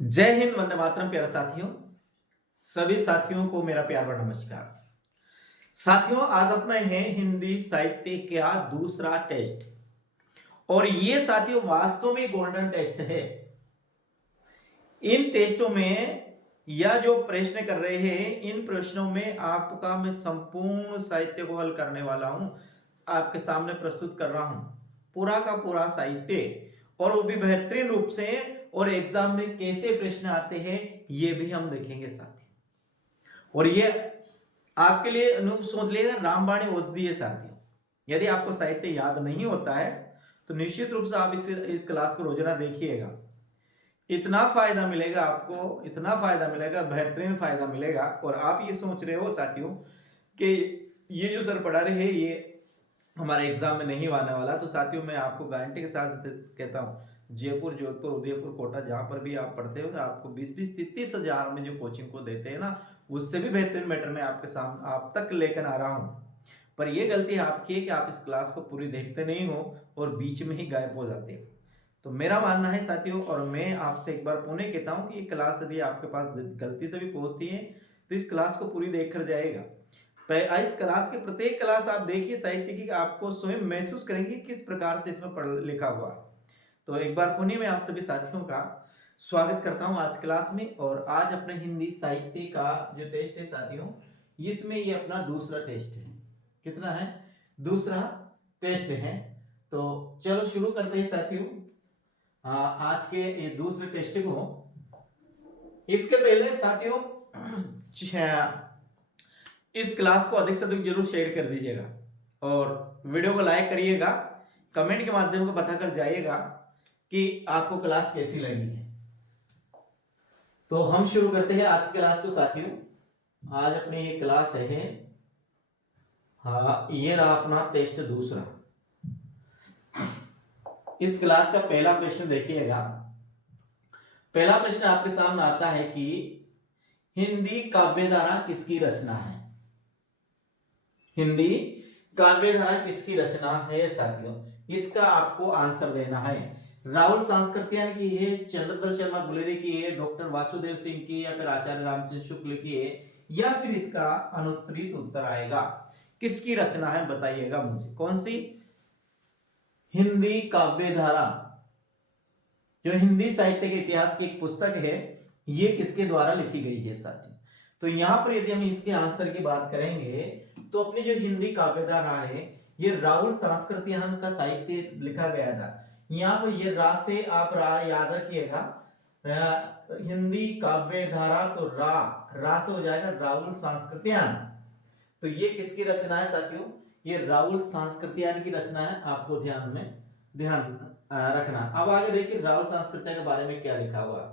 जय हिंद, वंदे मातरम। प्यारे साथियों, सभी साथियों को मेरा प्यार भरा नमस्कार। साथियों, आज अपना है हिंदी साहित्य का दूसरा टेस्ट। और ये साथियों वास्तव में गोल्डन टेस्ट है। इन टेस्टों में या जो प्रश्न कर रहे हैं, इन प्रश्नों में आपका मैं संपूर्ण साहित्य को हल करने वाला हूं, आपके सामने प्रस्तुत कर रहा हूं पूरा का पूरा साहित्य, और वो भी बेहतरीन रूप से। और एग्जाम में कैसे प्रश्न आते हैं ये भी हम देखेंगे साथियों। और ये आपके लिए सोच लिएगा रामबाणी औषधि है साथियों। यदि आपको साहित्य याद नहीं होता है तो निश्चित रूप से आप इस क्लास को रोजाना देखिएगा। इतना फायदा मिलेगा आपको, इतना फायदा मिलेगा, बेहतरीन फायदा मिलेगा। और आप ये सोच रहे हो साथियों कि ये जो सर पढ़ा रहे हैं ये हमारे एग्जाम में नहीं आने वाला, तो साथियों मैं आपको गारंटी के साथ कहता हूँ, जयपुर, जोधपुर, उदयपुर, कोटा, जहां पर भी आप पढ़ते हो तो आपको 20-20, 30 हजार में जो कोचिंग को देते हैं ना, उससे भी बेहतरीन मैटर में आपके सामने आप तक लेकर आ रहा हूँ। पर यह गलती आपकी है कि आप इस क्लास को पूरी देखते नहीं हो और बीच में ही गायब हो जाते हो। तो मेरा मानना है साथियों, और मैं आपसे एक बार पुनः कहता हूं कि ये क्लास यदि आपके पास गलती से भी पहुंचती है तो इस क्लास को पूरी देख कर जाएगा। इस क्लास के प्रत्येक क्लास आप देखिए साहित्य की, आपको स्वयं महसूस करेंगे किस प्रकार से इसमें पढ़ लिखा हुआ है। तो एक बार पुनः मैं आप सभी साथियों का स्वागत करता हूं आज क्लास में। और आज अपने हिंदी साहित्य का जो टेस्ट है साथियों, इसमें ये अपना दूसरा टेस्ट है। कितना है? दूसरा टेस्ट है। तो चलो शुरू करते हैं साथियों आज के ये दूसरे टेस्ट को। इसके पहले साथियों इस क्लास को अधिक से अधिक जरूर शेयर कर दीजिएगा और वीडियो को लाइक करिएगा। कमेंट के माध्यम से बताकर जाइएगा कि आपको क्लास कैसी लगी है। तो हम शुरू करते हैं आज की क्लास को साथियों। आज अपनी ये क्लास है, हाँ ये रहा अपना टेस्ट दूसरा। इस क्लास का पहला प्रश्न देखिएगा। पहला प्रश्न आपके सामने आता है कि हिंदी काव्यधारा किसकी रचना है? हिंदी काव्यधारा किसकी रचना है साथियों? इसका आपको आंसर देना है। राहुल सांस्कृतियान की है, चंद्रधर शर्मा गुलेरी की है, डॉक्टर वासुदेव सिंह की, या फिर आचार्य रामचंद्र शुक्ल की है, या फिर इसका अनुत्तरित उत्तर आएगा। किसकी रचना है बताइएगा मुझे। कौन सी? हिंदी काव्यधारा जो हिंदी साहित्य के इतिहास की एक पुस्तक है, ये किसके द्वारा लिखी गई है साथियों? तो यहां पर यदि हम इसके आंसर की बात करेंगे तो अपनी जो हिंदी काव्यधारा है ये राहुल सांस्कृतियान का साहित्य लिखा गया था। यहाँ पर ये रा से आप रा याद रखिएगा, हिंदी काव्यधारा, तो रा से हो जाएगा राहुल सांस्कृतियान। तो ये किसकी रचना है साथियों? ये राहुल सांस्कृतियान की रचना है। आपको ध्यान रखना। अब आगे देखिए राहुल सांस्कृतियान के बारे में क्या लिखा हुआ।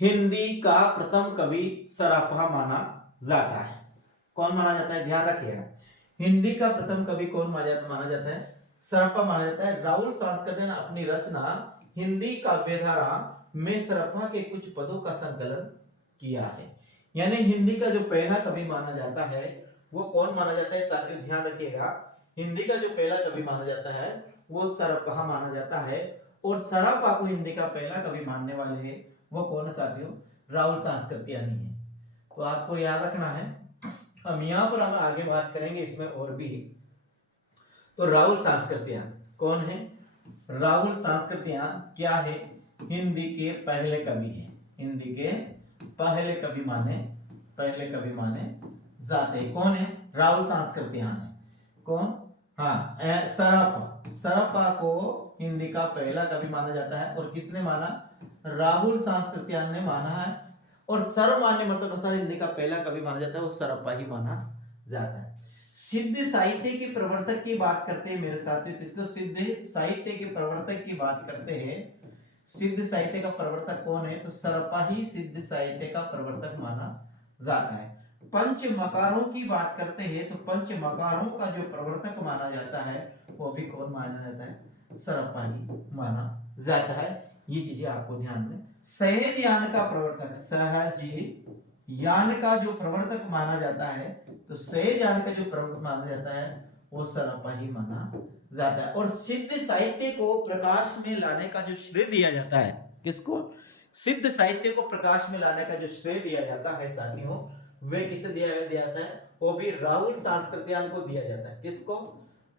हिंदी का प्रथम कवि सराफा माना जाता है। कौन माना जाता है? ध्यान रखिएगा, हिंदी का प्रथम कवि कौन माना जाता है? सराफा माना जाता है। राहुल सांस्कृतिक ने अपनी रचना हिंदी काव्यधारा में सराफा के कुछ पदों का संकलन किया है। यानी हिंदी का जो पहला कवि माना जाता है वो कौन माना जाता है साथियों? ध्यान रखिएगा, हिंदी का जो पहला कवि माना जाता है वो सराफा माना जाता है। और सराफा को हिंदी का पहला कवि मानने वाले हैं वो कौन है साथियों? राहुल सांस्कृतियान ही है। तो आपको याद रखना है। हम यहां पर हम आगे बात करेंगे इसमें और भी। तो राहुल सांस्कृतियान कौन है? राहुल सांस्कृतियान क्या है? हिंदी के पहले कवि हैं। हिंदी के पहले कवि माने जाते हैं। कौन है? राहुल सांस्कृतियान है। कौन? हाँ, सरपा को हिंदी का पहला कवि माना जाता है। और किसने माना? राहुल सांस्कृतियान ने माना है। और सर्वमान्य मत अनुसार हिंदी का पहला कवि माना जाता है वो सरप्पा ही माना जाता है। सिद्ध साहित्य के प्रवर्तक की बात करते हैं मेरे साथियों, किसको? सिद्ध साहित्य के प्रवर्तक की बात करते हैं। सिद्ध साहित्य का प्रवर्तक कौन है? तो सरप्पा ही सिद्ध साहित्य का प्रवर्तक माना जाता है। पंच मकारों की बात करते हैं तो पंच मकारों का जो प्रवर्तक माना जाता है वो भी कौन माना जाता है? सरप्पा ही माना जाता है। ये चीजें आपको ध्यान में। सहज यान का प्रवर्तक, सहज यान का जो प्रवर्तक माना जाता है तो सहज यान का जो प्रवर्तक माना जाता है वो सरप्पा ही माना जाता है। और सिद्ध साहित्य को प्रकाश में लाने का जो श्रेय दिया जाता है किसको? सिद्ध साहित्य को प्रकाश में लाने का जो श्रेय दिया जाता है साथियों, वे किसे दिया जाता है? वो भी राहुल सांस्कृत्यायन को दिया जाता है। किसको?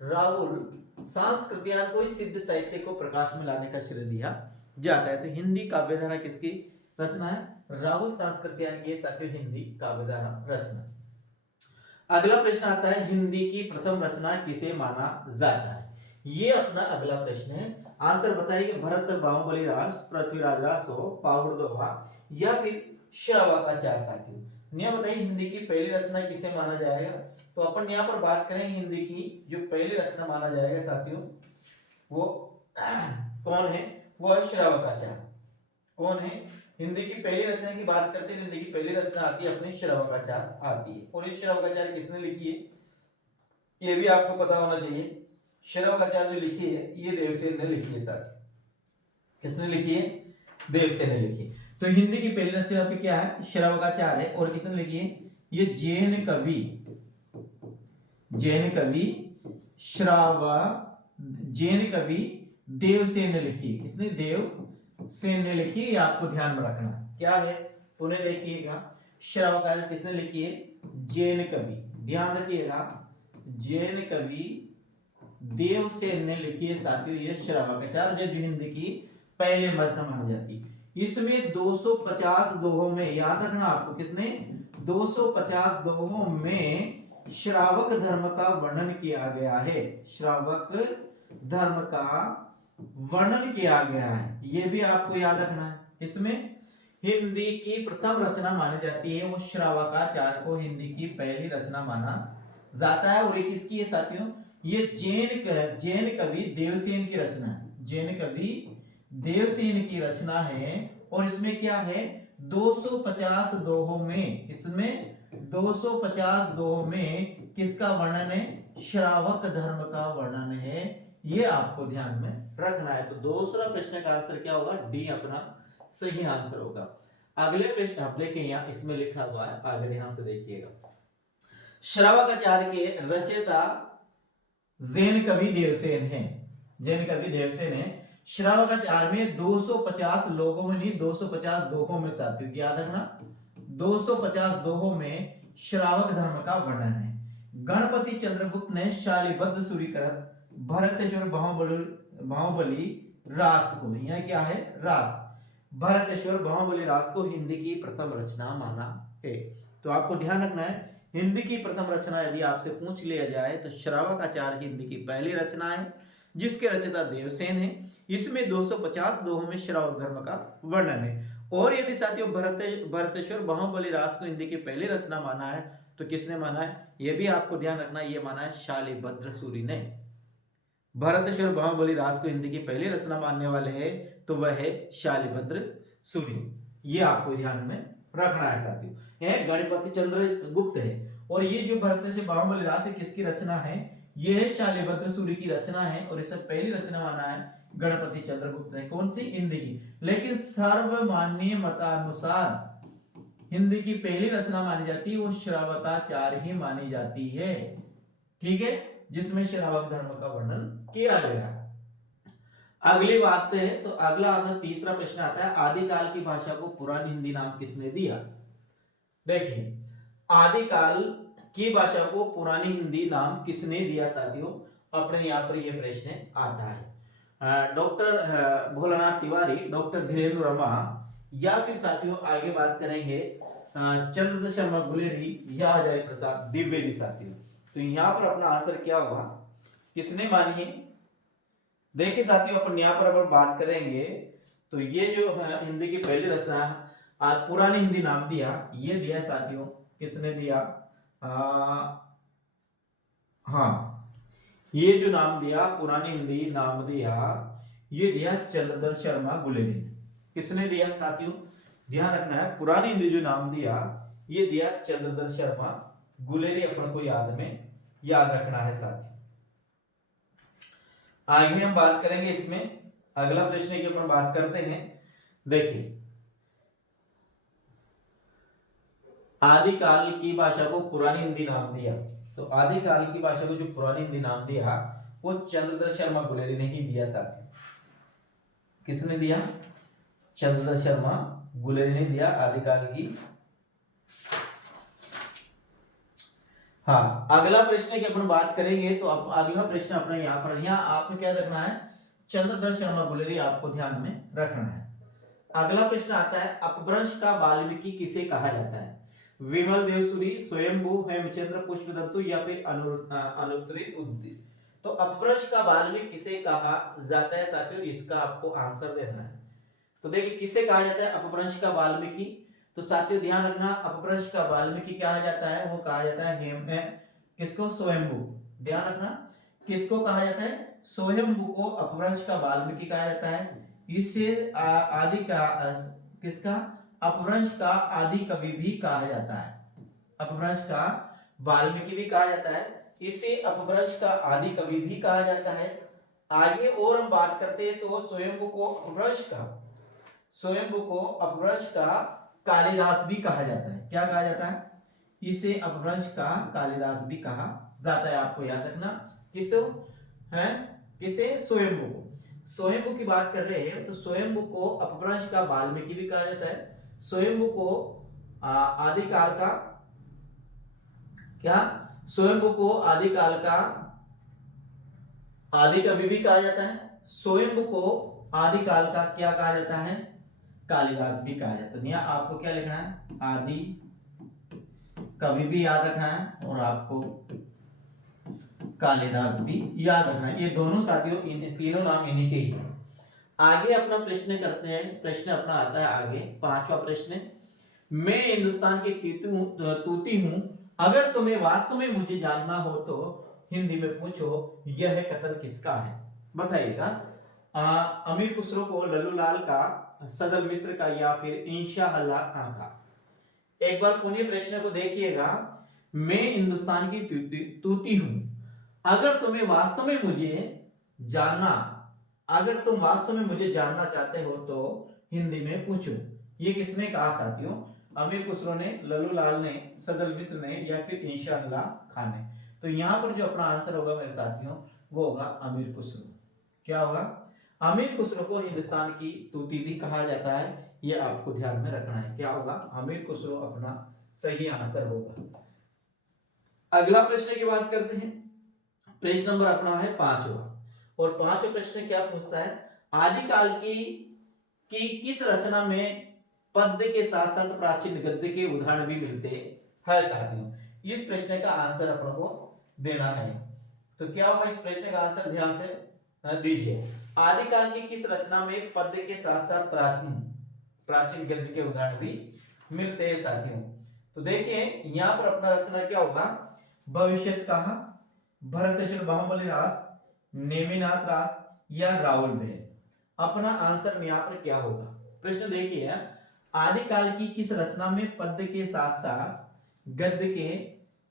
राहुल सांस्कृत्यायन को ही सिद्ध साहित्य को प्रकाश में लाने का श्रेय दिया जाता है। तो हिंदी काव्य धारा किसकी रचना है? राहुल सांस्कृत्यायन की साथियों हिंदी काव्य धारा रचना। अगला प्रश्न आता है, हिंदी की प्रथम रचना किसे माना जाता है? ये अपना अगला प्रश्न है। आंसर बताइए। भरत बाहुबली रास, पृथ्वीराज रासो, पाहुड़ दोहा या फिर श्रावकाचार्य साथियों। यह बताइए हिंदी की पहली रचना किसे माना जाएगा? तो अपन यहाँ पर बात करेंगे हिंदी की जो पहली रचना माना जाएगा साथियों, वो कौन है? वो है श्रावकाचार्य। कौन है? हिंदी की पहली रचना की बात करते हैं, हिंदी की पहली रचना आती है अपने श्रावकाचार्य आती है। और ये श्रावकाचार्य किसने लिखी है ये भी आपको पता होना चाहिए। श्रावकाचार्य जो लिखी है ये देवसेन ने लिखी है साथियों। किसने लिखी है? देवसेन ने लिखी है। तो हिंदी की पहली रचना पे क्या है? श्रावकाचार्य। और किसने लिखी है? ये जैन कवि देवसेन ने लिखी। किसने? देवसेन ने लिखी। ये आपको ध्यान में रखना क्या है, उन्हें देखिएगा। श्रावकाचार्य किसने लिखी है? जैन कवि। ध्यान रखिएगा, जैन कवि देवसेन ने लिखी है साथियों ये श्रावकाचार्य, जो हिंदी की पहली रचना मानी जाती है। इसमें 250 दोहों में, याद रखना आपको, कितने? 250 दोहों में श्रावक धर्म का वर्णन किया गया है। श्रावक धर्म का वर्णन किया गया है, ये भी आपको याद रखना है। इसमें हिंदी की प्रथम रचना मानी जाती है वो श्रावकाचार्य को हिंदी की पहली रचना माना जाता है। और ये किसकी है साथियों? ये जैन कवि देवसेन की रचना है। जैन कवि देवसेन की रचना है। और इसमें क्या है? 250 दोहों में, इसमें 250 दोहों में किसका वर्णन है? श्रावक धर्म का वर्णन है। ये आपको ध्यान में रखना है। तो दूसरा प्रश्न का आंसर क्या होगा? डी अपना सही आंसर होगा। अगले प्रश्न आप देखिए, यहाँ इसमें लिखा हुआ है, आगे ध्यान से देखिएगा। श्रावकाचार्य के रचयिता जैन कवि देवसेन है। जैन कवि देवसेन है। श्रावकाचार्य में 250 लोगों में नहीं, 250 दोहों में साथियों, याद रखना, 250 दोहों में श्रावक धर्म का वर्णन है। गणपति चंद्रगुप्त ने शालीबद्ध सूरीकरण भरतेश्वर बाहुबली रास को, यह क्या है? रास। भरतेश्वर बाहुबली रास को हिंदी की प्रथम रचना माना है। तो आपको ध्यान रखना है, हिंदी की प्रथम रचना यदि आपसे पूछ लिया जाए तो श्रावकाचार्य हिंदी की पहली रचना है, जिसके रचयिता देवसेन है। इसमें 250 दोहों में श्रावक धर्म का वर्णन है। और यदि साथियों भरतेश्वर बाहुबली रास को हिंदी की पहली रचना माना है तो किसने माना है? यह भी आपको ध्यान रखना, यह माना है शालीभद्र सूरी ने। भरतेश्वर बाहुबली रास को हिंदी की पहली रचना मानने वाले हैं तो वह है शालीभद्र सूरी। ये आपको ध्यान में रखना है साथियों। यह गणपति चंद्रगुप्त है। और ये जो भरतेश्वर बाहुबली रास है किसकी रचना है? यह शालीभद्र सूरी की रचना है। और इसे पहली रचना माना है गणपति चंद्रगुप्त ने। कौन सी? हिंदी की। लेकिन सर्वमान्य मतानुसार हिंदी की पहली रचना मानी जाती है वो श्रावकाचार्य ही मानी जाती है। ठीक है, जिसमें श्रावक धर्म का वर्णन किया गया है। अगली बात है, तो अगला अपना तीसरा प्रश्न आता है, आदिकाल की भाषा को पुरानी हिंदी नाम किसने दिया? देखिए, आदिकाल की भाषा को पुरानी हिंदी नाम किसने दिया साथियों? अपने यहाँ पर यह प्रश्न आता है। डॉक्टर भोलानाथ तिवारी, डॉक्टर धीरेन्द्र रमा, या फिर साथियों आगे बात करेंगे चंद्रदत्त शर्मा गुलेरी या हजारी प्रसाद द्विवेदी साथियों। तो यहाँ पर अपना आंसर क्या होगा? किसने मानी है? देखिए साथियों, अपन यहाँ पर अपन बात करेंगे तो ये जो हिंदी की पहली रचना आज पुरानी हिंदी नाम दिया, ये दिया साथियों, किसने दिया? हाँ, ये जो नाम दिया पुरानी हिंदी नाम दिया, ये दिया चंद्रदत्त शर्मा गुलेरी। किसने दिया साथियों? ध्यान रखना है, पुरानी हिंदी जो नाम दिया ये दिया चंद्रदत्त शर्मा गुलेरी। अपन को याद रखना है साथियों। आगे हम बात करेंगे इसमें, अगला प्रश्न की अपन बात करते हैं। देखिए, आदिकाल की भाषा को पुरानी हिंदी नाम दिया, तो आदिकाल की भाषा को जो पुरानी हिंदी नाम दिया वो चंद्रदत्त शर्मा गुलेरी ने ही दिया साथियों। किसने दिया? चंद्रधर शर्मा गुलेरी ने दिया आदिकाल की। हाँ, अगला प्रश्न की अपन बात करेंगे तो अब अगला प्रश्न अपने यहाँ पर, यहाँ आपने क्या रखना है, चंद्रधर शर्मा गुलेरी आपको ध्यान में रखना है। अगला प्रश्न आता है, अपभ्रंश का वाल्मीकि किसे कहा जाता है? विमल देवसूरी, स्वयंभू, हेमचंद्र, पुष्पदत्तु या फिर अनुत्तरित उद्दीत। तो अपभ्रंश का वाल्मीकि किसे कहा जाता है साथियों, इसका आपको आंसर देना है। तो देखिए किसे कहा जाता है अपभ्रंश का वाल्मीकि, तो साथियों ध्यान रखना अपभ्रंश का वाल्मीकि कहा जाता है, वो कहा जाता है हेम है किसको, स्वयंभू। ध्यान रखना किसको कहा जाता है, स्वयंभू को अपभ्रंश का वाल्मीकि कहा जाता है। इसे आदि का किसका, अपभ्रंश का आदि कवि भी कहा जाता है, अपभ्रंश का वाल्मीकि भी कहा जाता है, इसे अपभ्रंश का आदि कवि भी कहा जाता है। आगे और हम बात करते हैं तो स्वयंभू को अपभ्रंश का, स्वयंभू को अपभ्रंश का कालिदास भी कहा जाता है। क्या कहा जाता है, इसे अपभ्रंश का कालिदास भी कहा जाता है। आपको याद रखना किसे है, किसे, स्वयंभू को। स्वयंभू की बात कर रहे हैं तो स्वयंभू को अपभ्रंश का वाल्मीकि भी कहा जाता है, स्वयंभू को आदिकाल का क्या, स्वयंभू को आदिकाल का आदि कवि भी कहा जाता है, स्वयंभू को आदिकाल का क्या कहा जाता है, कालिदास भी कहा जाता है। यहाँ आपको क्या लिखना है, आदि कवि भी याद रखना है और आपको कालिदास भी याद रखना है। ये दोनों साथियों इन तीनों नाम इन्हीं के ही हैं। आगे अपना प्रश्न करते हैं, प्रश्न अपना आता है आगे पांचवा प्रश्न। मैं हिंदुस्तान की तूती हूं, अगर तुम्हें वास्तव में मुझे जानना हो तो हिंदी में पूछो, यह कथन किसका है? बताइएगा। अमीर खुसरो को, लल्लू लाल का, सदल मिश्र का या फिर इंशाअल्लाह अल्लाह खां का? एक बार पुनः प्रश्न को देखिएगा। मैं हिंदुस्तान की तूती हूं, अगर तुम्हें वास्तव में मुझे जानना, अगर तुम वास्तव में मुझे जानना चाहते हो तो हिंदी में पूछो। ये किसने कहा साथियों? अमीर खुसरो ने, लल्लू लाल ने, सदल मिश्र ने या फिर इंशाअल्लाह खान ने? तो यहां पर जो अपना आंसर होगा मेरे साथियों वो होगा अमीर खुसरो। क्या होगा? अमीर खुसरो को हिंदुस्तान की तूती भी कहा जाता है, ये आपको ध्यान में रखना है। क्या होगा? अमीर खुसरो अपना सही आंसर होगा। अगला प्रश्न की बात करते हैं। प्रश्न नंबर अपना है पांचवा, और पांचवा प्रश्न क्या पूछता है, आदिकाल की किस रचना में पद्य के साथ साथ प्राचीन गद्य के उदाहरण भी मिलते हैं साथियों? इस प्रश्न का आंसर अपन को देना है। तो क्या होगा इस प्रश्न का आंसर, ध्यान से दीजिए। आदिकाल की किस रचना में पद्य के साथ साथ प्राचीन गद्य के उदाहरण भी मिलते हैं साथियों? तो देखिए यहां पर अपना रचना क्या होगा, भविष्यत कहा, भरतेश्वर बाहुबली रास, नेमिनाथ रास या राहुल भेल? अपना आंसर यहाँ पर क्या होगा? प्रश्न देखिए, आदिकाल की किस रचना में पद्य के साथ साथ गद्य के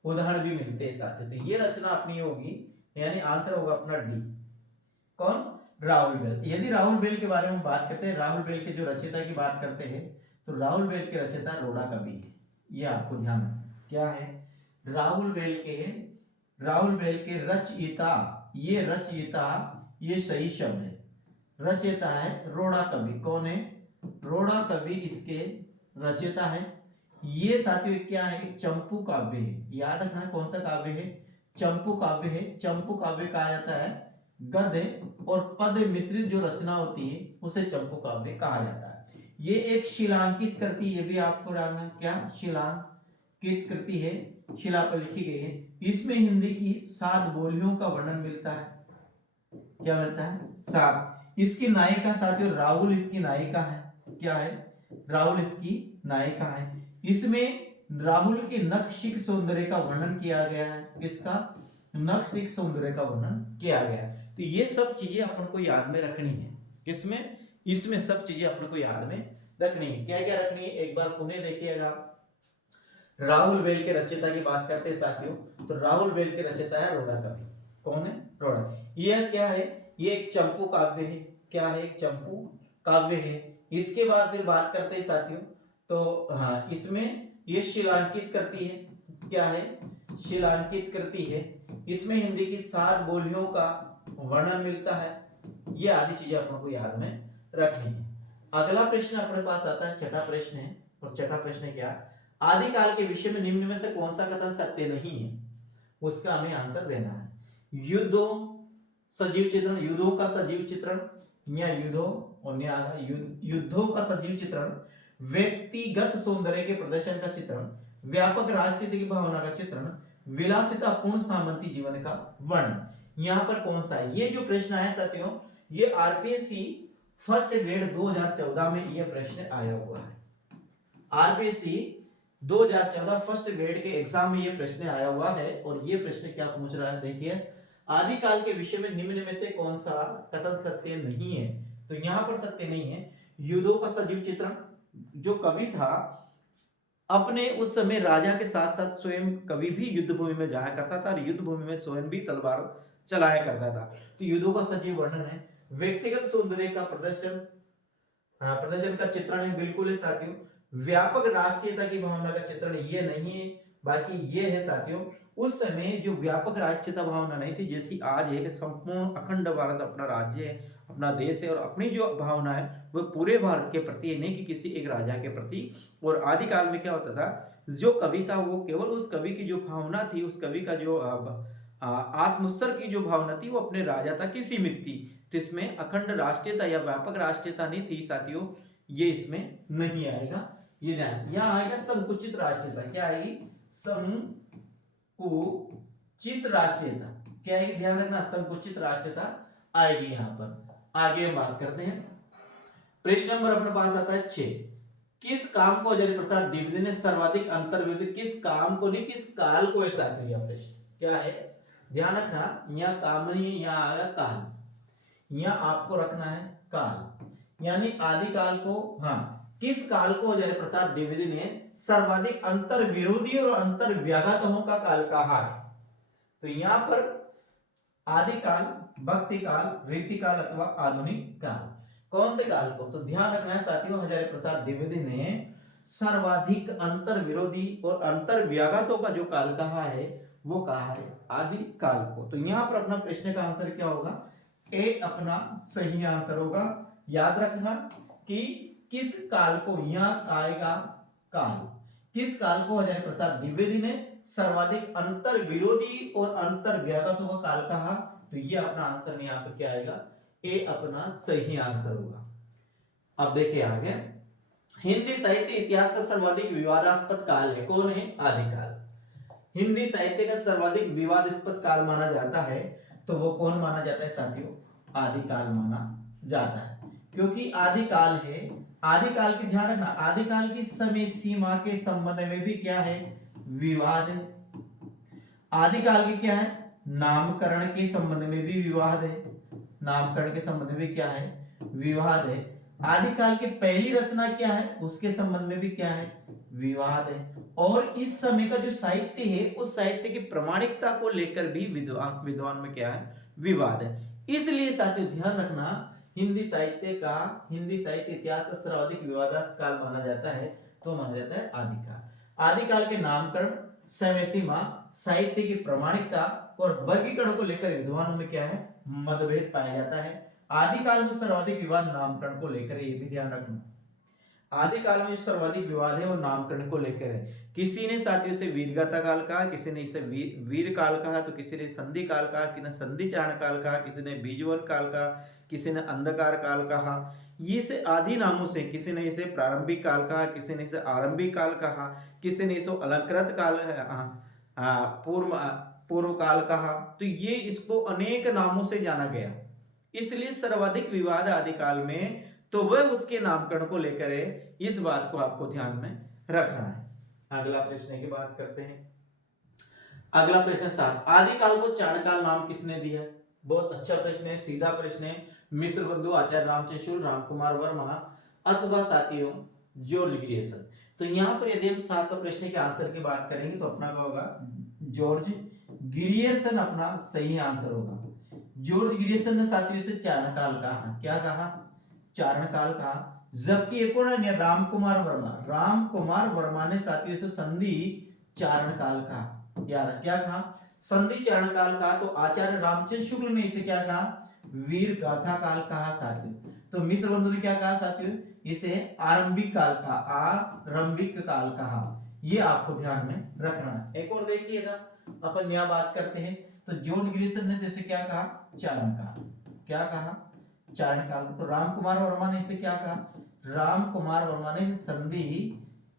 उदाहरण भी मिलते हैं साथियों? तो ये रचना अपनी होगी, यानी आंसर होगा अपना डी। कौन? राहुल बेल। यदि राहुल बेल के बारे में बात करते हैं, राहुल बेल के जो रचयिता की बात करते हैं तो राहुल बेल के रचयिता रोड़ा कवि है। ये आपको ध्यान है। क्या है? राहुल बेल के रचयिता, ये रचयिता, ये सही शब्द है, रचयिता है रोड़ा कवि। कौन है? रोड़ा कवि इसके रचयिता है। ये साथियों क्या है? चंपू काव्य है। याद रखना कौन सा काव्य है? चंपू काव्य है। चंपू काव्य कहा जाता है गद्य और पद्य मिश्रित जो रचना होती है उसे चंपू काव्य कहा जाता है। ये एक शिलांकित कृति, ये भी आपको जानना, क्या शिलांकित कृति है, शिला पर लिखी गई है। इसमें हिंदी की 7 बोलियों का वर्णन मिलता है। क्या मिलता है? 7। इसकी नायिका साथियों राहुल इसकी नायिका है। क्या है? राहुल इसकी नायिका है। इसमें राहुल के नखशिख सौंदर्य का वर्णन किया गया है। किसका? नखशिख सौंदर्य का वर्णन किया गया है। तो ये सब चीजें अपन को याद में रखनी है। किसमें? इसमें सब चीजें अपन को याद में रखनी है। क्या क्या रखनी है एक बार पुनः देखिएगा। राहुल बेल के रचयिता की बात करते हैं साथियों, तो राहुल बेल के रचयिता है रोड़ा कवि। कौन है? रोड़ा। यह क्या है? ये एक चंपू काव्य है। क्या है? एक चंपू काव्य है। इसके बाद फिर बात करते हैं साथियों, तो हाँ इसमें ये शिलांकित करती है। क्या है? शिलांकित करती है। इसमें हिंदी की 7 बोलियों का वर्णन मिलता है। ये आदि चीजें अपन को याद में रखनी है। अगला प्रश्न अपने पास आता है, छठा प्रश्न है। और छठा प्रश्न क्या, आदिकाल के विषय में निम्न में से कौन सा कथन सत्य नहीं है, उसका हमें आंसर देना है। युद्धों सजीव चित्रण, युद्धों का सजीव चित्रण या युद्धों का सजीव चित्रण, व्यक्तिगत सौंदर्य के प्रदर्शन का चित्रण, व्यापक राष्ट्रीय की भावना का चित्रण, विलासितापूर्ण सामंती जीवन का वर्णन, यहाँ पर कौन सा है? ये जो प्रश्न आया साथियों, ये आरपीएससी फर्स्ट ग्रेड 2014 में ये प्रश्न आया हुआ है। आरपीएससी 2014 फर्स्ट ग्रेड के एग्जाम में ये प्रश्न आया हुआ है। और ये प्रश्न क्या पूछ रहा है, देखिए, आदिकाल के विषय में निम्न में से कौन सा कथन सत्य नहीं है? तो यहाँ पर सत्य नहीं है। युद्धों का सजीव चित्रण, जो कवि था अपने उस समय राजा के साथ साथ स्वयं कवि भी युद्ध भूमि में जाया करता था और युद्ध भूमि में स्वयं भी तलवार चलाया करता था, तो युद्धों का सजीव वर्णन है। व्यक्तिगत सौंदर्य का प्रदर्शन का चित्रण है, बिल्कुल है साथियों। व्यापक राष्ट्रीयता की भावना का चित्रण ये नहीं है, बाकी ये है साथियों, उस समय जो व्यापक राष्ट्रीयता भावना नहीं थी, जैसी आज है कि संपूर्ण अखंड भारत अपना राज्य है, अपना देश है, और अपनी जो भावना है वो पूरे भारत के प्रति है, नहीं कि किसी एक राजा के प्रति। और आदिकाल में क्या होता था, जो कवि था वो केवल उस कवि की जो भावना थी, उस कवि का जो आत्मोत्सर्ग की जो भावना थी वो अपने राजा तक ही सीमित थी। तो इसमें अखंड राष्ट्रीयता या व्यापक राष्ट्रीयता नहीं थी साथियों, ये इसमें नहीं आएगा, ये ध्यान। यहाँ आएगा संकुचित राष्ट्रीयता, क्या आएगी? संकुचित राष्ट्रीयता क्या आएगी, ध्यान रखना, संकुचित राष्ट्रीयता आएगी यहाँ पर। आगे हम बात करते हैं। प्रश्न नंबर अपने पास आता है 6। किस काम को हजारी प्रसाद द्विवेदी ने सर्वाधिक अंतर्विरोधी, किस काम को नहीं, किस काल को ऐसा लिया? प्रश्न क्या है, ध्यान रखना, यहाँ काम नहीं है, यहाँ आएगा काल, यहाँ आपको रखना है काल, यानी आदिकाल को, हाँ, किस काल को हजारी प्रसाद द्विवेदी ने सर्वाधिक अंतर विरोधी और अंतर व्याघातों का काल कहा है? तो यहां पर आदिकाल, भक्ति काल, रीतिकाल अथवा आधुनिक काल, कौन से काल को? तो ध्यान रखना है साथियों, हजारी प्रसाद द्विवेदी ने सर्वाधिक अंतर विरोधी और अंतर व्याघातों का जो काल कहा है वो कहा है आदिकाल को। तो यहां पर अपना प्रश्न का आंसर क्या होगा? ए अपना सही आंसर होगा। याद रखना कि किस काल को, यहाँ आएगा काल, किस काल को हजारी प्रसाद द्विवेदी ने सर्वाधिक अंतर विरोधी और अंतर व्याघातों का काल कहा? तो ये अपना आंसर में यहाँ पे क्या आएगा? ए अपना सही आंसर होगा। अब देखिए आगे, हिंदी साहित्य इतिहास का सर्वाधिक विवादास्पद काल है, कौन है? आदिकाल। हिंदी साहित्य का सर्वाधिक विवादास्पद काल माना जाता है, तो वो कौन माना जाता है साथियों? आदिकाल माना जाता है, क्योंकि आदिकाल है। आदिकाल की ध्यान रखना, आदिकाल की समय सीमा के संबंध में भी क्या है? विवाद है। आदिकाल की क्या है? नामकरण के संबंध में भी विवाद है, नामकरण के संबंध में क्या है? विवाद है। आदिकाल की पहली रचना क्या है, उसके संबंध में भी क्या है? विवाद है। और इस समय का जो साहित्य है, उस साहित्य की प्रामाणिकता को लेकर भी विद्वान में क्या है? विवाद है। इसलिए साथियों ध्यान रखना, हिंदी साहित्य इतिहास का सर्वाधिक विवादास्पद काल माना जाता है, तो माना जाता है आदिकाल। आदिकाल के नामकरण, समय सीमा, साहित्य की प्रामाणिकता और वर्गीकरण को लेकर विद्वानों में क्या है? मतभेद पाया जाता है। आदिकाल में सर्वाधिक विवाद नामकरण को लेकर, ये भी ध्यान रखना, आदिकाल में जो सर्वाधिक विवाद है वो नामकरण को लेकर है। किसी ने साथियों से वीरगाथा काल कहा, किसी ने इसे वीर काल कहा, तो किसी ने संधि काल कहा, किसी ने संधि चारण काल कहा, किसी ने बीजवन काल कहा, किसी ने अंधकार काल कहा। ये से आदि नामों से, किसी ने इसे प्रारंभिक काल कहा, किसी ने इसे आरंभिक काल कहा, किसी ने इसे अलंकृत काल, पूर्व काल कहा। तो ये इसको अनेक नामों से जाना गया, इसलिए सर्वाधिक विवाद आदिकाल में, तो वह उसके नामकरण को लेकर है। इस बात को आपको ध्यान में रखना है। अगला प्रश्न की बात करते हैं। अगला प्रश्न 7, आदिकाल को चाणकाल नाम किसने दिया? बहुत अच्छा प्रश्न है, सीधा प्रश्न है। मिश्र बंधु, आचार्य रामचंद्र शूल, रामकुमार वर्मा अथवा साथियों जॉर्ज ग्रियर्सन। तो यहाँ पर यदि हम 7 प्रश्न के आंसर की बात करेंगे तो अपना क्या होगा? जॉर्ज ग्रियर्सन अपना सही आंसर होगा। जॉर्ज ग्रियर्सन ने साथियों से चारणकाल कहा, क्या कहा? चारणकाल कहा। जबकि एक और रामकुमार वर्मा ने साथियों से संधि चारणकाल कहा। यार क्या कहा? संधि चारणकाल कहा। तो आचार्य रामचंद्र शुक्ल ने इसे क्या कहा? वीर गाथा काल कहा साथियों। तो मिश्र बंधु ने क्या कहा साथियों, इसे आरंभिक काल का, आरंभिक काल कहा। ये आपको ध्यान में रखना है। एक और देखिएगा, अपन यहाँ बात करते हैं तो जॉर्ज ग्रिशम ने जैसे क्या कहा, चारण काल। क्या कहा, चारण काल। तो राम कुमार वर्मा ने इसे क्या कहा, राम कुमार वर्मा ने संधि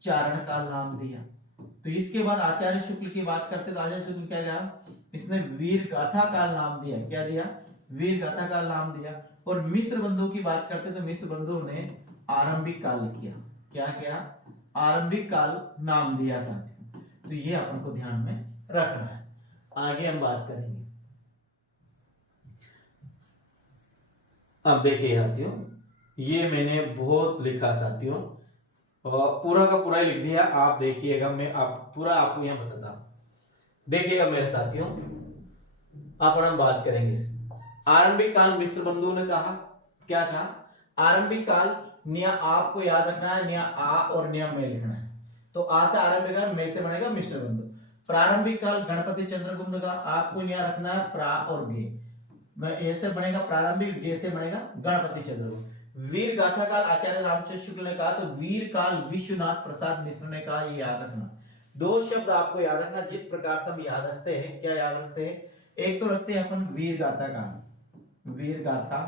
चारण काल नाम दिया। तो इसके बाद आचार्य शुक्ल की बात करते तो आचार्य शुक्ल क्या कहा, इसने वीर गाथा काल नाम दिया। क्या दिया, वीर गाथा काल नाम दिया। और मिश्र बंधु की बात करते तो मिश्र बंधु ने आरंभिक काल किया। क्या किया, आरंभिक काल नाम दिया साथियों। तो ये अपन को ध्यान में रखना है। आगे हम बात करेंगे। अब देखिए साथियों, ये मैंने बहुत लिखा साथियों, और पूरा का पूरा ही लिख दिया। आप देखिएगा, मैं आप पूरा आपको यहाँ बताता हूं। देखिएगा मेरे साथियों, अब हम बात करेंगे आरंभिक काल। मिश्र बंधु ने कहा, क्या कहा, आरंभिक काल निया आपको याद रखना है, निया आ और निया में लिखना है। तो आ से आरंभिक काल, में से बनेगा मिश्र बंधु। प्रारंभिक काल गणपति चंद्रगुप्त का, आपको निया रखना है प्रा और गे। ए से बनेगा प्रारंभिक, गे से बनेगा गणपति चंद्रगुप्त। वीर गाथा काल आचार्य रामचंद्र शुक्ल ने कहा, तो वीर काल विश्वनाथ प्रसाद मिश्र ने कहा। ये याद रखना, दो शब्द आपको याद रखना। जिस प्रकार से हम याद रखते हैं, क्या याद रखते हैं, एक तो रखते हैं अपन वीर गाथा काल, वीर गाथा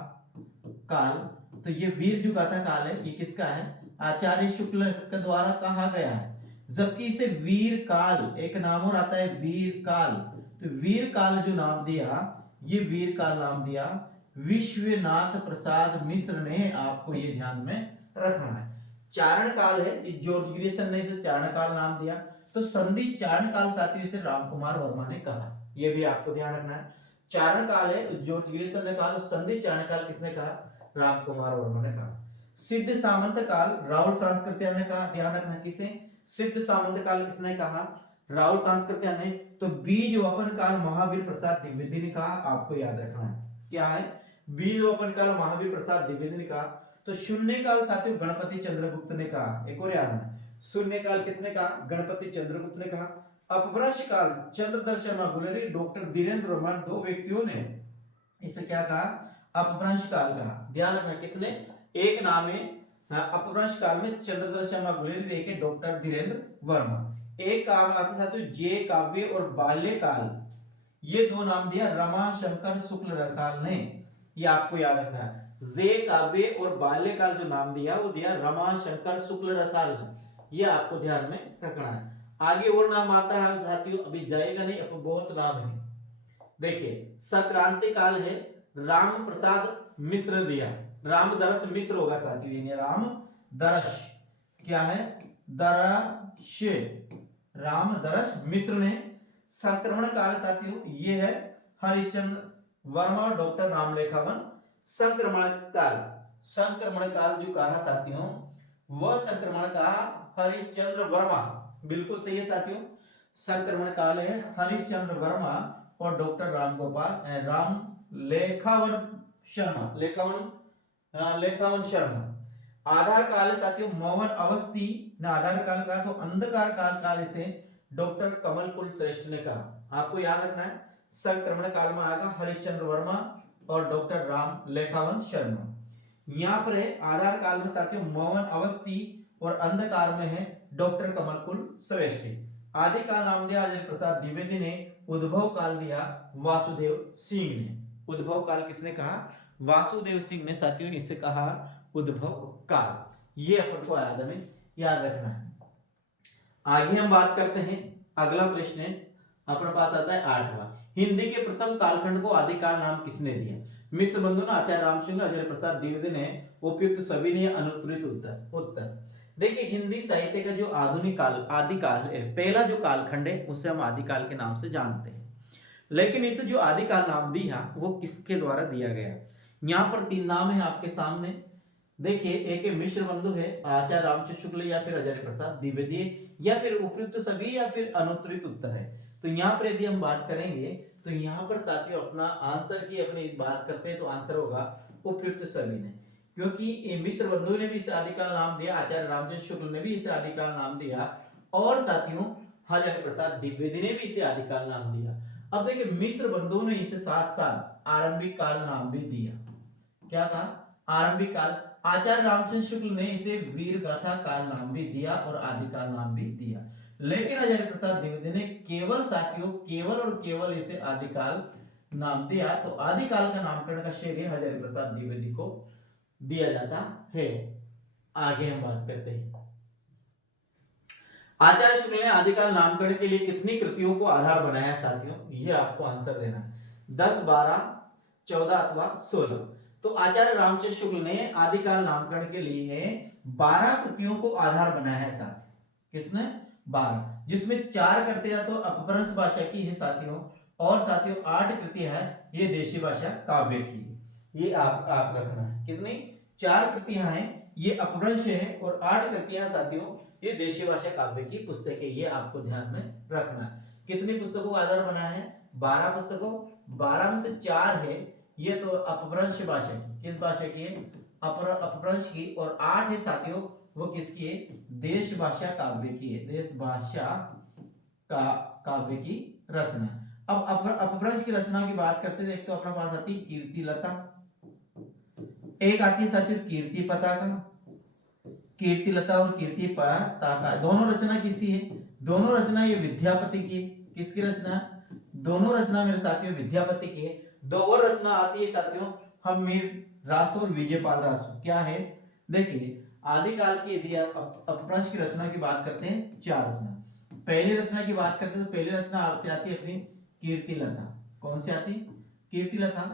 काल। तो ये वीर जो गाथा काल है, ये किसका है, आचार्य शुक्ल के द्वारा कहा गया है। जबकि इसे वीर काल, एक नाम और आता है वीर काल। तो वीर काल जो नाम दिया, ये वीर काल नाम दिया विश्वनाथ प्रसाद मिश्र ने। आपको ये ध्यान में रखना है। चारण काल है, जॉर्ज ग्रिशम ने इसे चारण काल नाम दिया। तो संधि चारण काल साथियों इसे रामकुमार वर्मा ने कहा। ये भी आपको ध्यान रखना है। चारण काल है, जॉर्ज ग्रिशम ने कहा, तो संधि चारण काल किसने कहा, रामकुमार वर्मा ने कहा। सिद्ध सामंत काल राहुल सांस्कृत्या ने कहा। ध्यान रखना, किसे, सिद्ध सामंत काल किसने कहा, राहुल सांस्कृत्या ने। तो बीज वपन काल महावीर प्रसाद द्विवेदी ने कहा। आपको याद रखना है, क्या है, बीज वपन काल महावीर प्रसाद द्विवेदी ने कहा। तो शून्य काल साथियों गणपति चंद्रगुप्त ने कहा। एक और याद है, शून्य काल किसने कहा, गणपति चंद्रगुप्त ने कहा। अपभ्रंश काल चंद्रधर शर्मा गुलेरी, डॉक्टर धीरेन्द्र वर्मा, दो व्यक्तियों ने इसे क्या कहा, अपभ्रंश काल कहा। ध्यान रखना, किसने, एक नाम है अपभ्रंश काल में चंद्रधर शर्मा गुलेरी, एक डॉक्टर धीरेन्द्र वर्मा। एक काम आता साथियों जे काव्य और बाल्य काल, ये दो नाम दिया रमाशंकर शुक्ल रसाल ने। ये आपको याद रखना है, जे काव्य और बाल्यकाल जो नाम दिया वो दिया रमाशंकर शुक्ल रसाल ने। ये आपको ध्यान में रखना है। आगे और नाम आता है साथियों, अभी जाएगा नहीं, अब बहुत नाम है। देखिए संक्रांति काल है, राम प्रसाद मिश्र दिया, रामदरस मिश्र होगा साथियों, ये रामदरस क्या है, दरश, रामदरस मिश्र ने। संक्रमण काल साथियों ये है हरिश्चंद्र वर्मा और डॉक्टर रामलेखावन। संक्रमण काल, संक्रमण काल जो कहा साथियों, वह संक्रमण का हरिश्चंद्र वर्मा, बिल्कुल सही है साथियों। संक्रमण काल है हरिश्चंद्र वर्मा और डॉक्टर रामगोपाल राम लेखावन शर्मा, लेखावन शर्मा। आधार काल है साथियों मोहन अवस्थी ने आधार काल कहा। तो अंधकार काल इसे डॉक्टर कमल कुल श्रेष्ठ ने कहा। आपको याद रखना है, संक्रमण काल में आएगा हरिश्चंद्र वर्मा और डॉक्टर राम लेखावन शर्मा। यहाँ पर है आधार काल में साथियों मोहन अवस्थी और अंधकार में है डॉक्टर कमल कुल श्रेष्ठ। आदि काल नाम दिया अजय प्रसाद द्विवेदी ने। उद्भव काल दिया वासुदेव सिंह ने। उद्भव काल किसने कहा, वासुदेव सिंह ने साथियों इसे कहा उद्भव काल। ये अपन को याद रखना है। आगे हम बात करते हैं, अगला प्रश्न है अपने पास आता है 8वां। हिंदी के प्रथम कालखंड को आदिकाल नाम किसने दिया? मिश्र बंधु ने, आचार्य रामसिंह, आचार्य प्रसाद द्विवेदी ने, उपयुक्त सभी ने, अनुत्तरित उत्तर। देखिए हिंदी साहित्य का जो आधुनिक काल आदिकाल है, पहला जो कालखंड है उसे हम आदिकाल के नाम से जानते हैं। लेकिन इसे जो आदिकाल नाम दिया वो किसके द्वारा दिया गया? यहाँ पर 3 नाम है आपके सामने। देखिए एक मिश्र बंधु है, आचार्य रामचंद्र शुक्ल या फिर आचार्य प्रसाद द्विवेदी या फिर उपयुक्त सभी या फिर अनुत्तरित उत्तर है। तो यहाँ पर यदि हम बात करेंगे तो यहाँ पर साथियों अपना आंसर की अपनी बात करते हैं तो आंसर होगा उपयुक्त सभी ने, क्योंकि मिश्र बंधु ने भी इसे आदिकाल नाम दिया, आचार्य रामचंद्र शुक्ल ने भी इसे आदिकाल नाम दिया और साथियों आचार्य प्रसाद द्विवेदी ने भी इसे आदिकाल नाम दिया। अब देखिए मिश्र बंधु ने इसे 7 साल आरंभिक काल नाम भी दिया। क्या कहा? आरंभिक काल। आचार्य रामचंद्र शुक्ल ने इसे वीर गाथा काल नाम भी दिया और आदिकाल नाम भी दिया, लेकिन हजारी प्रसाद द्विवेदी ने केवल साथियों केवल और केवल इसे आदिकाल नाम दिया। तो आदिकाल का नामकरण का श्रेय हजारी प्रसाद द्विवेदी को दिया जाता है। आगे हम बात करते हैं। आचार्य शुक्ल ने आदिकाल नामकरण के लिए कितनी कृतियों को आधार बनाया साथियों? ये आपको आंसर देना है, 10, 12, 14 अथवा 16। तो आचार्य रामचंद्र शुक्ल ने आदिकाल नामकरण के लिए 12 कृतियों को आधार बनाया है साथियों। किसने? 12, जिसमें 4 कृतियां तो अपभ्रंश भाषा की है साथियों, और साथियों 8 कृतियां है ये देशी भाषा काव्य की है। ये आप रखना है। कितनी? 4 कृतियां हैं ये अपभ्रंश है, और 8 कृतियां साथियों ये देशी भाषा काव्य की पुस्तक है। ये आपको ध्यान में रखना है। कितनी पुस्तकों का आधार बनाया है? 12 पुस्तकों। 12 में से 4 है ये तो अपभ्रंश भाषा की। किस भाषा की है? अपभ्रंश की। और 8 है साथियों वो किसकी है? देश भाषा काव्य की है। देश भाषा का काव्य की रचना। अब अपभ्रंश की रचना की बात करते हैं। एक तो अपना पास आती कीर्ति लता, एक आती है साथियों कीर्ति पताका। कीर्ति लता और कीर्ति पताका दोनों रचना किसी है? दोनों रचना ये विद्यापति की है। किसकी रचना? दोनों रचना मेरे साथियों विद्यापति की है। दो और रचना आती है साथियों हम्मीर रासो और विजयपाल रासो। क्या है? देखिए आदिकाल की यदि अपभ्रंश की रचना की बात करते हैं 4 रचना। पहली रचना की बात करते हैं तो पहली रचना आती है अपनी कीर्ति लता। कौन सी आती? कीर्ति लता।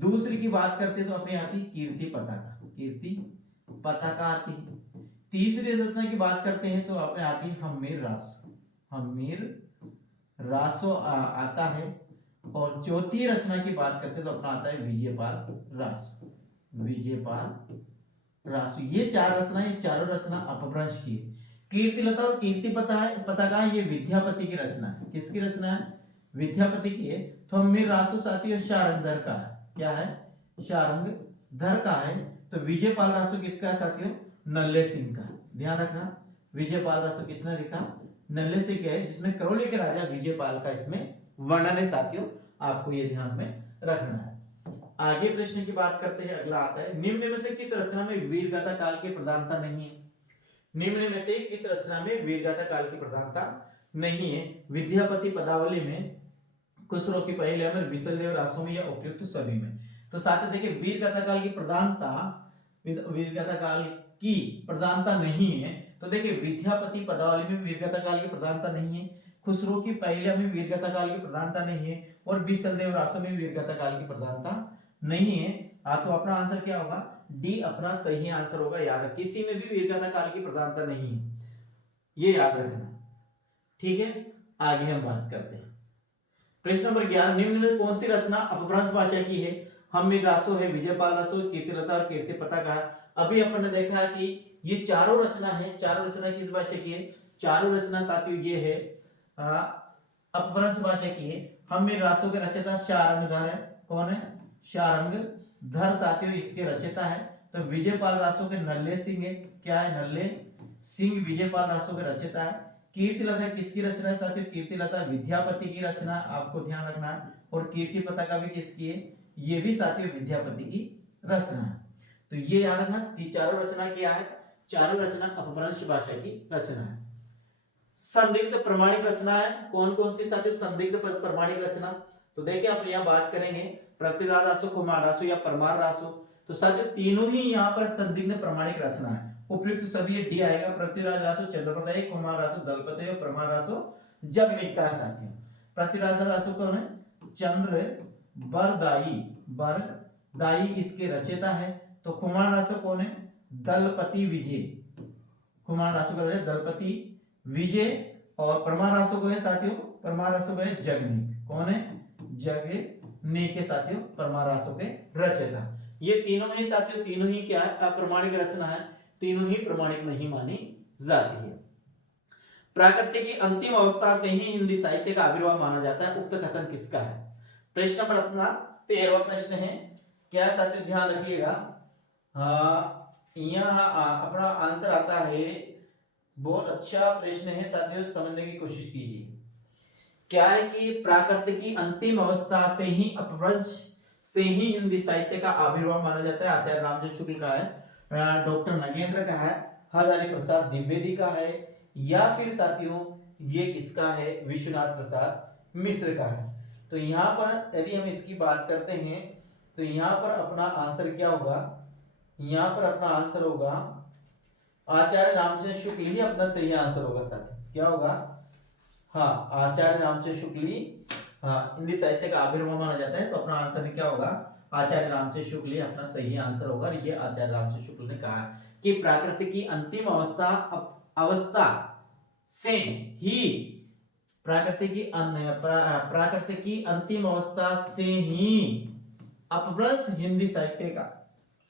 दूसरी की बात करते तो अपनी आती कीर्ति पताका। कीर्ति पताका आती। तीसरी रचना की बात करते हैं तो अपने आती हम्मीर रासो। हम्मीर रासो आता है। और चौथी रचना की बात करते तो अपना आता है विजयपाल रासो। विजयपाल रासो। ये 4 रचना, ये चारों रचना अपभ्रंश की है। कीर्ति लता और कीर्ति पताका ये विद्यापति की रचना है। किसकी रचना है? विद्यापति की है। तो हम्मीर रासो साथियों शारंगधर का है। क्या है? शारंगधर का है। तो विजयपाल रासो किसका है साथियों? नल्ले सिंह का। ध्यान रखना विजयपाल रासो किसने लिखा? नल्ले सिंह है, जिसमें करौली के राजा विजयपाल का इसमें वर्णन है साथियों। आपको ये ध्यान में रखना है। आगे प्रश्न की बात करते हैं। अगला आता है निम्न में से किस रचना में वीरगाथा काल की प्रधानता नहीं है? निम्न में से किस रचना में वीरगाथा काल की प्रधानता नहीं है? विद्यापति पदावली में, खुसरो की पहली अमर, बिसलदेव रासों में या उपयुक्त सभी में? तो साथ देखिए वीरगाथा काल की प्रधानता, वीरगाथा काल की प्रधानता नहीं है। तो देखिए विद्यापति पदावली में वीरगाथा काल की प्रधानता नहीं है, खुसरो की पहलिया में वीरगाथा काल की प्रधानता नहीं है, और बिसलदेव रासों में वीरगाथा काल की प्रधानता नहीं है। तो अपना आंसर क्या होगा? डी अपना सही आंसर होगा। याद रख, किसी में भी वीरगाथा काल की प्रधानता नहीं है, ये याद रखना। ठीक है, आगे हम बात करते हैं। प्रश्न नंबर 11 निम्न में कौन सी रचना अपभ्रंश भाषा की है? हम्मीर रासो है, विजयपाल रासो, कीर्ति लता और कीर्ति पताका है। अभी अपन ने देखा कि ये चारों रचना है। चारों रचना किस भाषा की है? चारों रचना साथियों ये है अपभ्रंश भाषा की है। हम्मीर रासो के रचयिता शारंगधर है। कौन है? शारंगधर साथियों इसके रचयिता है। तो विजयपाल रासो के नल्ले सिंह है। क्या है? नल्ले सिंह विजयपाल रासो के रचयिता है। कीर्ति लता किसकी रचना है साथियों? कीर्ति लता विद्यापति की रचना, आपको ध्यान रखना। और कीर्ति पताका भी किसकी है? ये भी साथियों विद्यापति की रचना है। तो ये याद रखना, चारों रचना क्या है? चारों रचना अपभ्रंश भाषा की रचना है। संदिग्ध प्रमाणिक रचना है। कौन कौन सी साथियों संदिग्ध प्रमाणिक रचना? तो देखिए आप यहाँ बात करेंगे पृथ्वीराज रासो, कुमार रासो या परमार रासो। तो साथियों तीनों ही यहाँ पर संदिग्ध प्रमाणिक रचना है। उपयुक्त सभी डी आएगा। पृथ्वीराज रासो चंद्रप्रदायी, कुमार रासो दलपति और परमार रासो जगनिक का है साथियों। पृथ्वीराज रासो कौन है? चंद्र बरदाई इसके रचयिता है। तो कुमार रासो कौन है? दलपति विजय। कुमार रासो का रचयिता दलपति विजय। और परमार रासो को है साथियों, परमार रासो को है जगनिक। कौन है? जगनिक के साथियों परमार रासो के रचयिता। ये तीनों ही साथियों, तीनों ही क्या है? अप्रमाणिक रचना है। तीनों ही प्रमाणिक नहीं मानी जाती है। प्राकृतिक की अंतिम अवस्था से ही हिंदी साहित्य का आविर्भाव माना जाता है। उक्त कथन किसका है? प्रश्न नंबर अपना 13वां प्रश्न है। क्या साथियों ध्यान रखिएगा, यहाँ अपना आंसर आता है। बहुत अच्छा प्रश्न है साथियों, समझने की कोशिश कीजिए। क्या है कि प्राकृतिक की अंतिम अवस्था से ही अपभ्रंश से ही हिंदी साहित्य का आविर्भाव माना जाता है। आचार्य रामचंद्र शुक्ल का है, डॉक्टर नगेंद्र का है, हजारी प्रसाद द्विवेदी का है, या फिर साथियों ये किसका है, विश्वनाथ प्रसाद मिश्र का है। तो यहाँ पर यदि हम इसकी बात करते हैं तो यहाँ पर अपना आंसर क्या होगा, यहाँ पर अपना आंसर होगा आचार्य रामचंद्र शुक्ल ही अपना सही आंसर होगा साथियों। क्या होगा, हाँ आचार्य रामचंद्र शुक्ल ही हाँ हिंदी साहित्य का आविर्भाव माना जाता है। तो अपना आंसर क्या होगा, आचार्य रामचंद्र शुक्ल ही अपना सही आंसर होगा। और ये आचार्य रामचंद्र शुक्ल ने कहा कि प्रकृति की अंतिम अवस्था से ही प्रकृति की अंतिम अवस्था से ही अपभ्रंश हिंदी साहित्य का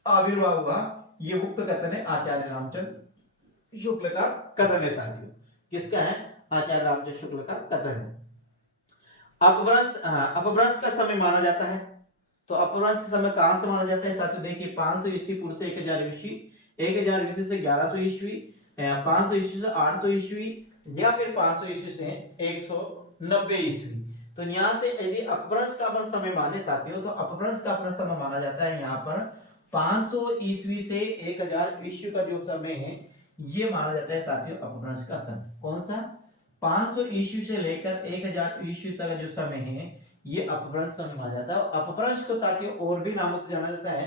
आविर्भाव हुआ। ये उक्त कथन है आचार्य रामचंद्र शुक्ल का कथन है साथियों। किसका है, आचार्य रामचंद्र शुक्ल का कथन है। अपभ्रंश का समय माना जाता है। तो अपभ्रंश का समय कहां से माना जाता है साथियों, देखिए 500 ईस्वी पूर्व से 1000 ईस्वी, 1000 ईस्वी से 1100 ईस्वी, 500 ईस्वी से 800 ईस्वी, या फिर 500 ईस्वी से 190 ईस्वी। तो यहाँ से यदि अपभ्रंश का अपन समय माने साथियों, तो अपभ्रंश का अपना समय माना जाता है यहाँ पर 500 ईस्वी से 1000 ईस्वी का जो समय है ये माना जाता है साथियों अपभ्रंश का समय। कौन सा, 500 ईस्वी से लेकर 1000 ईस्वी तक जो समय है ये अपभ्रंश समय माना जाता है। अपभ्रंश को साथियों और भी नामों से जाना जाता है।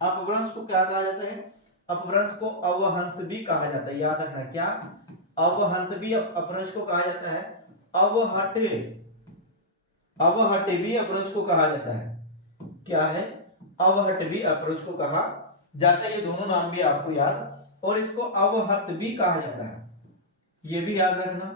अपभ्रंश को क्या कहा जाता है, अपभ्रंश को अवहंस भी कहा जाता है। याद रखना, क्या अवहंस भी अपभ्रंश को कहा जाता है। अवहट भी अपभ्रंश को कहा जाता है। क्या है, अवहट भी अपभ्रंश को कहा जाता है। ये दोनों नाम भी आपको याद, और इसको अवहट भी कहा जाता है, ये भी याद रखना।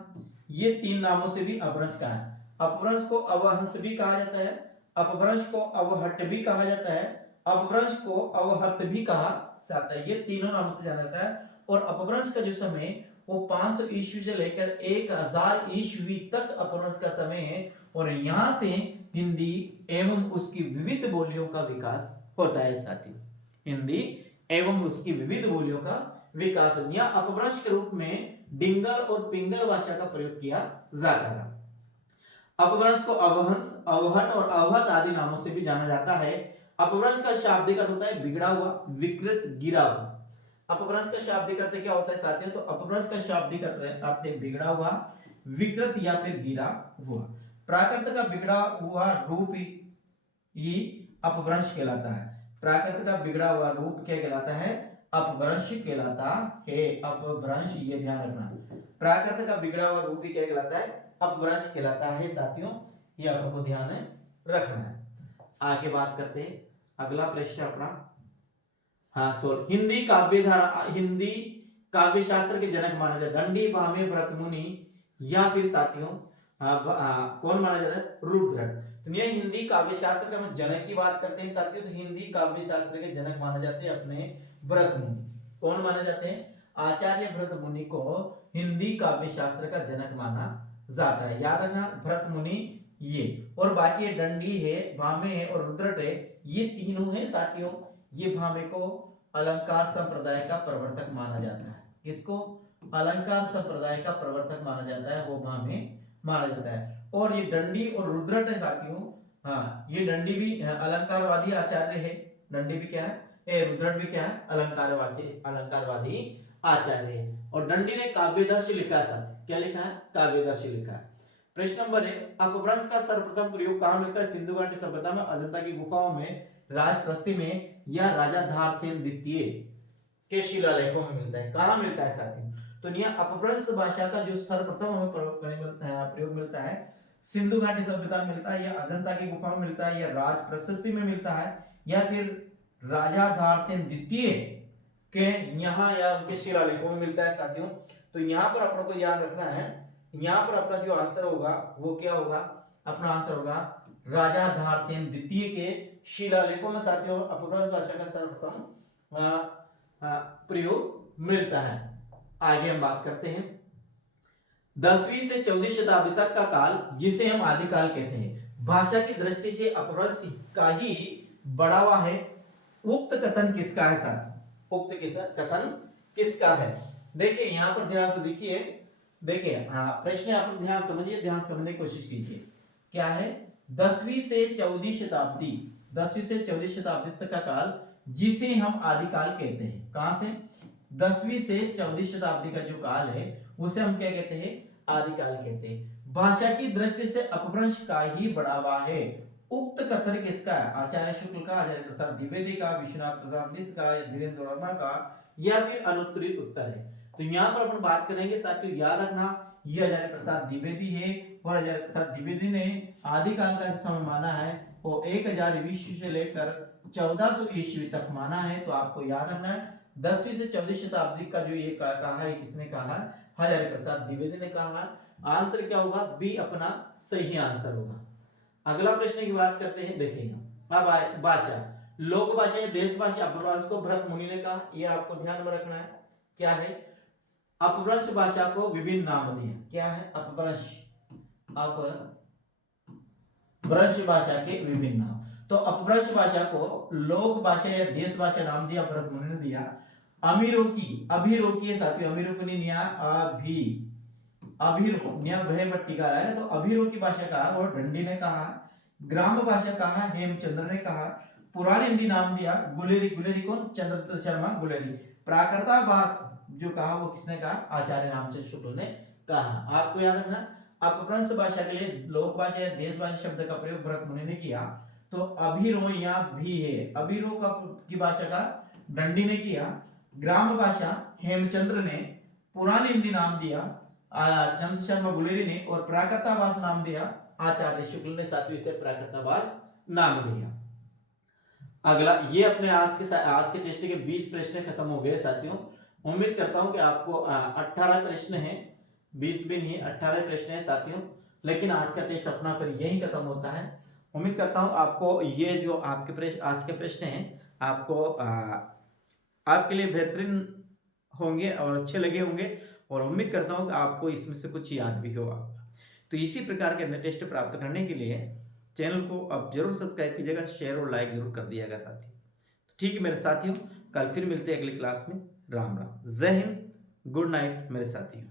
ये 3 नामों से भी अपभ्रंश का है। अपभ्रंश को अवहंस भी कहा जाता है, अपभ्रंश को अवहट भी कहा जाता है, अपभ्रंश को अवहट भी कहा जाता है। ये तीनों नामों से जाना जाता है। और अपभ्रंश का जो समय वो 500 ईस्वी से लेकर 1000 ईस्वी तक अपभ्रंश का समय है। और यहाँ से हिंदी एवं उसकी विविध बोलियों का विकास होता है साथियों। हिंदी एवं उसकी विविध बोलियों का विकास या अपभ्रंश के रूप में डिंगल और पिंगल भाषा का प्रयोग किया जाता है। अपभ्रंश को अवहंस, अवहट और अवहत आदि नामों से भी जाना जाता है। अपभ्रंश का शाब्दिक अर्थ होता है बिगड़ा हुआ, विकृत, गिरा हुआ। अपभ्रंश का शाब्दिक अर्थ क्या होता है साथियों, तो अपभ्रंश का शाब्दिक अर्थ है बिगड़ा हुआ, विकृत या फिर गिरा हुआ। प्राकृत का बिगड़ा हुआ रूप ही अपभ्रंश कहलाता है। प्राकृत का बिगड़ा हुआ रूप क्या कहलाता है, अपभ्रंश कहलाता है। अपभ्रंश, ये ध्यान रखना, प्राकृत का बिगड़ा हुआ रूप ही क्या कहलाता है, अपभ्रंश कहलाता है साथियों। ये आपको ध्यान रखना है। आगे बात करते हैं, अगला प्रश्न अपना हाँ सोल हिंदी काव्य धारा, हिंदी काव्य शास्त्र के जनक माना जाता है दंडी, भामे, भरतमुनि, या फिर साथियों कौन माना जाता है, रुद्रट। तो ये हिंदी काव्य शास्त्र का जनक की बात करते हैं साथियों, तो हिंदी काव्य शास्त्र के जनक माने जाते हैं अपने भरतमुनि। कौन माने जाते हैं, आचार्य भरतमुनि को हिंदी काव्य शास्त्र का जनक माना जाता है। याद रखना भरतमुनि ये, और बाकी ये दंडी है, भामे है और रुद्रट है, ये तीनों है साथियों। ये भामे को अलंकार संप्रदाय का प्रवर्तक माना जाता है। किसको, अलंकार संप्रदाय का प्रवर्तक माना जाता है, वो भामे माना जाता है। और ये दंडी और रुद्रट है साथियों, हाँ ये दंडी भी अलंकारवादी आचार्य है। दंडी भी क्या है, रुद्रट भी क्या है, अलंकारवादी आचार्य है। और दंडी ने काव्यदर्श लिखा है साथ, क्या लिखा है, काव्यदर्श लिखा है। प्रश्न नंबर है, अपभ्रंश का सर्वप्रथम प्रयोग कहां मिलता है, सिंधु घाटी सभ्यता में, अजंता की गुफाओं में, राजप्रस्थी में, या राजा धारसेन द्वितीय के शिलालेखों में मिलता है। कहां मिलता है साथियों, तो यह अपभ्रंश भाषा का जो सर्वप्रथम हमें प्रयोग मिलता है, सिंधु घाटी सभ्यता में मिलता है, या अजंता की गुफा में मिलता है, या राजप्रशस्ति में मिलता है, या फिर राजा धारसेन द्वितीय के यहाँ या उनके शिलालेखों में मिलता है साथियों। तो यहाँ पर अपनों को याद रखना है, यहाँ पर अपना जो आंसर होगा वो क्या होगा, अपना आंसर होगा राजा धारसेन द्वितीय के शिलालेखों में साथियों अपभ्रंश भाषा का सर्वप्रथम प्रयोग मिलता है। आगे हम बात करते हैं 10वीं से 14वीं शताब्दी तक का काल, जिसे हम आदिकाल कहते हैं, भाषा की दृष्टि से अपभ्रंश का ही बढ़ावा है। उक्त कथन किसका है साथ, उक्त कथन किसका है, देखिए यहां पर ध्यान से देखिए हाँ प्रश्न आप ध्यान समझिए, ध्यान समझने की कोशिश कीजिए। क्या है, 10वीं से 14वीं शताब्दी 10वीं से 14वीं शताब्दी तक का काल, जिसे हम आदिकाल कहते हैं। कहां से? 10वीं से 14वीं शताब्दी का जो काल है उसे हम क्या कहते हैं? आदिकाल कहते हैं। भाषा की दृष्टि से अपभ्रंश का ही बढ़ावा है। उक्त कथन किसका है? आचार्य शुक्ल का, आचार्य प्रसाद द्विवेदी का, विश्वनाथ प्रसाद मिश्र का, या धीरेन्द्र वर्मा का, या फिर अनुत्तरित उत्तर है? तो यहाँ पर अपन बात करेंगे साथियों, याद रखना ये आचार्य प्रसाद द्विवेदी है, और आचार्य प्रसाद द्विवेदी ने आदिकाल का समय माना है वो 1000 ईस्वी से लेकर 1400 ईस्वी तक माना है। तो आपको याद रखना है 10वीं से 14वीं शताब्दी का जो ये कहा है, किसने कहा है? आचार्य प्रसाद द्विवेदी ने कहा है। आंसर क्या होगा? बी अपना सही आंसर होगा। अगला प्रश्न की बात करते हैं, देखिएगा। अब भाषा, लोक भाषा या देश भाषा अपभ्रंश को भरत मुनि ने कहा, यह आपको ध्यान में रखना है। क्या है? अपभ्रंश भाषा को विभिन्न नाम दिए। क्या है? अपभ्रंश भाषा के विभिन्न नाम। तो अपभ्रंश भाषा को लोक भाषा या देश भाषा नाम दिया, भरत मुनि ने दिया। अमीरों की, अभिरो की साथियों, अमीरों को नहीं, अभिरो भय भट्टी का है, तो अभिरो की भाषा कहा और डंडी ने कहा। ग्राम भाषा कहा हेमचंद्र ने कहा। पुरानी हिंदी नाम दिया गुलेरी, गुलेरी कौन? चंद्रदत्त शर्मा गुलेरी। प्राकृता भाष जो कहा वो किसने कहा? आचार्य रामचंद्र शुक्ल ने कहा। आपको याद रखना अपभ्रंश भाषा के लिए लोक भाषा या देश भाषा शब्द का प्रयोग भरत मुनि ने किया। तो अभिरो यहाँ भी है, अभिरो की भाषा का डंडी ने किया। ग्राम भाषा हेमचंद्र ने, पुरानी हिंदी नाम दिया चंद्र शर्मा गुलेरी ने, और प्राकृताभास नाम दिया आचार्य शुक्ल ने। साथियों इसे प्राकृताभास नाम दिया। अगला, ये अपने आज के टेस्ट के 20 प्रश्न खत्म हो गए साथियों। उम्मीद करता हूं कि आपको 18 प्रश्न हैं, 20 भी नहीं 18 प्रश्न है साथियों। लेकिन आज का टेस्ट अपना फिर यही खत्म होता है। उम्मीद करता हूं आपको ये जो आपके प्रश्न, आज के प्रश्न हैं, आपको आपके लिए बेहतरीन होंगे और अच्छे लगे होंगे, और उम्मीद करता हूं कि आपको इसमें से कुछ याद भी होगा। तो इसी प्रकार के अन्य टेस्ट प्राप्त करने के लिए चैनल को अब जरूर सब्सक्राइब कीजिएगा, शेयर और लाइक जरूर कर दिएगा साथियों। तो ठीक है मेरे साथियों, कल फिर मिलते हैं अगली क्लास में। राम राम, जय हिंद, गुड नाइट मेरे साथियों।